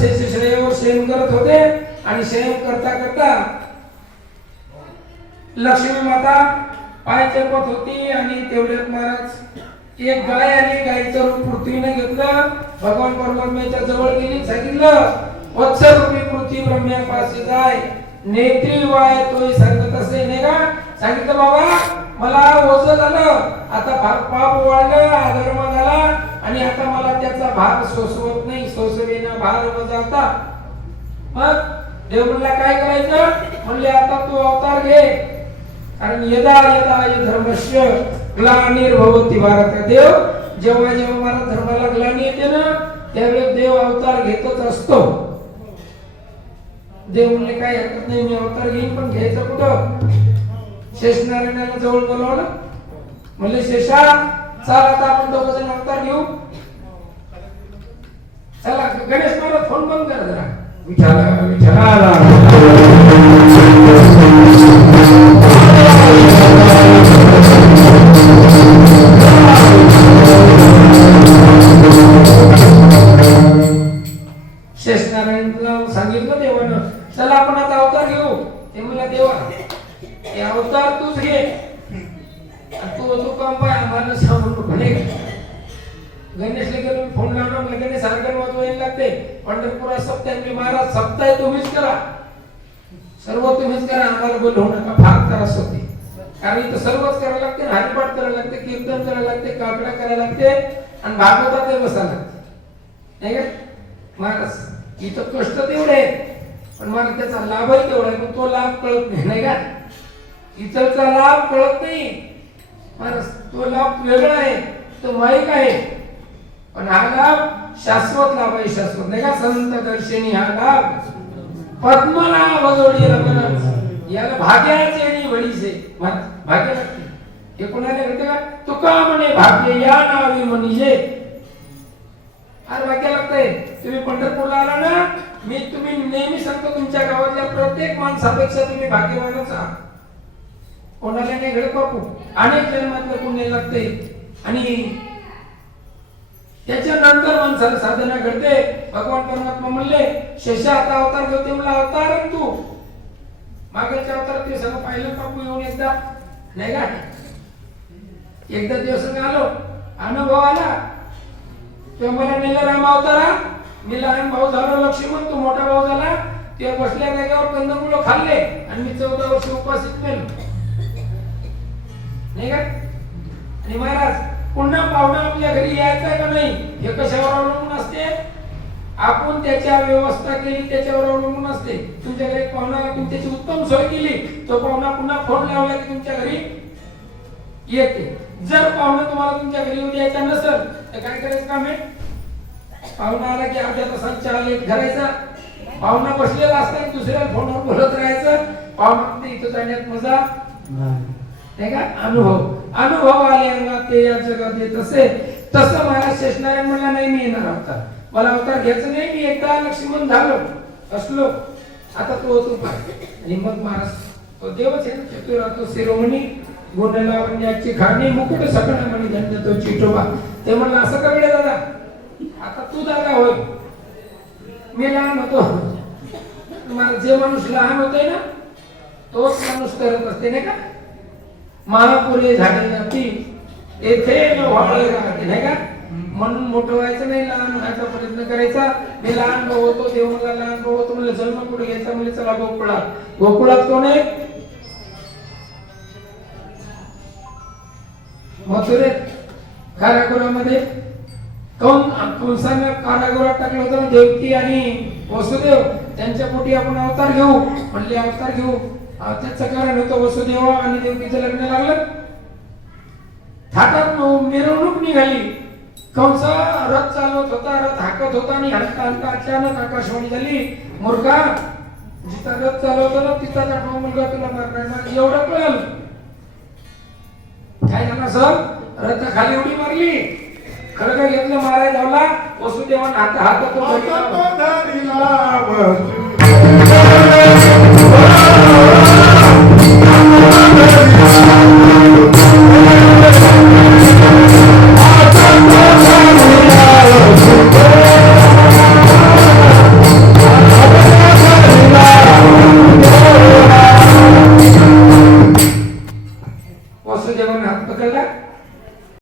शेषश्रेयावर शयन करत होते आणि शयन करता करता लक्ष्मी माता पाय चरपत होती आणि तेवढ्यात महाराज एक गाय आली, गायीचं रूप पृथ्वीने घेतलं, भगवान परमात्म्याच्या जवळ गेली, सांगितलं वत्स रूपी पृथ्वी ब्रह्म्यापाशी जाय, नेत्री वाय तोही सांगत असे नाही का. सांगितलं बाबा मला ओझं झालं, आता पाप वाढलं, अधर्म झाला आणि आता मला त्याचा भार सोसवत नाही, सोसवेना भार वजाता. मग देव म्हणला काय करायचं, म्हणले आता तू अवतार घे, कारण यदा यदा धर्मस्य ग्लानिर्भवति भारत. देव जेव्हा जेव्हा मला धर्माला ग्लानी येते ना त्यावेळेस देव अवतार घेतच असतो. देव म्हणले काय हरकत नाही, मी अवतार घेईन, पण घ्यायचं कुठं. शेषनारायणाला जवळ बोलवलं, म्हणले शेषा चल आता आपण दोघं जण अवतार घेऊ. चला गणेश महाराज फोन बंद कर जरा. विठाला विठाला शेषनारायणला सांगितलं देवानं चला आपण आता अवतार घेऊ. ते म्हणला देवा हे अवतार तूच घे, तू काम पाय आम्हाला सांगून म्हणे. गणेशला गेलो फोन लावला, गणेश सारखं वाजवायला लागते. पंढरपुरात सप्ताह महाराज सप्ताह तुम्हीच करा, सर्व तुम्हीच करा, आम्हाला बोलवू नका. फार त्रास होते, कारण इथं सर्वच करायला लागते, हरिपाठ करायला लागते, कीर्तन करायला लागते, काकडा करायला लागते आणि भागवतात बसायला लागते नाही का महाराज. इथं कष्ट तेवढे पण मला त्याचा लाभही तेवढा आहे, पण तो लाभ कळत नाही का. इतरचा लाभ कळत नाही महाराज, तो लाभ वेगळा आहे, तो माईक आहे, पण हा लाभ शाश्वत लाभ आहे, शाश्वत नाही का. संत दर्शनी हा लाभ पद्मनाभ जोडी रमण, याला भाग्याचे वडीचे भाग्य लागते. हे कोणाला घडते का, तुका म्हणे भाग्य या नावी म्हणजे आज भाग्य लागतंय. तुम्ही पंढरपूरला आला ना, मी तुम्ही नेहमी सांगतो तुमच्या गावातल्या प्रत्येक माणसापेक्षा तुम्ही भाग्यवानच आहात. कोणाला नाही घडत बापू, अनेक जन्मातलं पुण्य लागते आणि त्याच्यानंतर माणसाला साधना घडते. भगवान परमात्मा म्हणले शेषा आता अवतार घेते, मला अवतार तू मागच्या अवतार ते सगळं पाहिलं बापू येऊन एकदा नाही का. एकदा दिवस आलो, अनुभव आला, तेव्हा मला नेलं राम अवतारा. मी लहान भाऊ झालो लक्ष्मण, तू मोठा भाऊ झाला. ते बसल्या जागेवर कंदमुळं खाल्ले आणि मी 14 वर्ष उपासित केलो नाही का. आणि महाराज पुन्हा पाहुणा आपल्या घरी यायचा का नाही हे कशावर अवलंबून असते, आपण त्याच्या व्यवस्था केली त्याच्यावर अवलंबून असते. तुमच्या घरी पाहुणाला तुम्ही त्याची उत्तम सोय केली, तो पाहुणा पुन्हा फोन लावला की तुमच्या घरी येते. जर पाहुणा तुम्हाला तुमच्या घरी येऊ द्यायचा नसेल तर काय करायचं काम आहे, पाहुणा आला की अर्ध्या तासात चहा लेट करायचा. पाहुणा बसलेला असताना दुसऱ्या फोनवर बोलत राहायचं. पाहुणा इथं जाण्यात मजा नाही का. अनुभव आले अंगात ते या जगात येत असे. तसं महाराज शेषनारायण म्हणला नाही मी येणार अवतार, मला अवतार घ्यायचं नाही, मी एकदा लक्ष्मण झालो असलो, आता तो होतो पाय. आणि मग महाराज तो देवच आहे, चतुर तो शिरोमणी गुणलावण्याची खाणी मुकुट सकळ म्हणे धन्य तो चिटोबा. ते म्हणलं असं का वेळ दादा, आता तू दादा होय, मी लहान होतो. मला जे माणूस लहान होते ना तोच माणूस करत असते नाही का. महापुरे झाडे जाती येथे लोहाळे राहते नाही का. म्हणून मोठं व्हायचं नाही, लहान व्हायचा प्रयत्न करायचा. मी लहान भाऊ होतो, देव मला लहान भाऊ होतो, मला जन्म कुठे घ्यायचा, म्हणजे चला गोकुळात. गोकुळात कोण आहे, मथुरेत कारागृहामध्ये. कोण कंसाने कारागृहात टाकलं होतं, देवकी आणि वसुदेव, त्यांच्या पोटी आपण अवतार घेऊ म्हणले. अवतार घेऊ त्याचं कारण होतं वसुदेव आणि देवकीचं लग्न लागलं. थाटात मिरवणूक निघाली, कंस रथ चालवत होता, रथ हाकत होता आणि हलका हलका अचानक आकाशवाणी झाली, मूर्खा जिथं रथ चालवतो ना तिथं आठवा मुलगा तुला मारणार. एवढं कळलं काय झालं सर, रथ खाली उडी मारली, खरं घेतलं मारायला लावला. वसुदेवान हात वासुदेवानं हात पकडला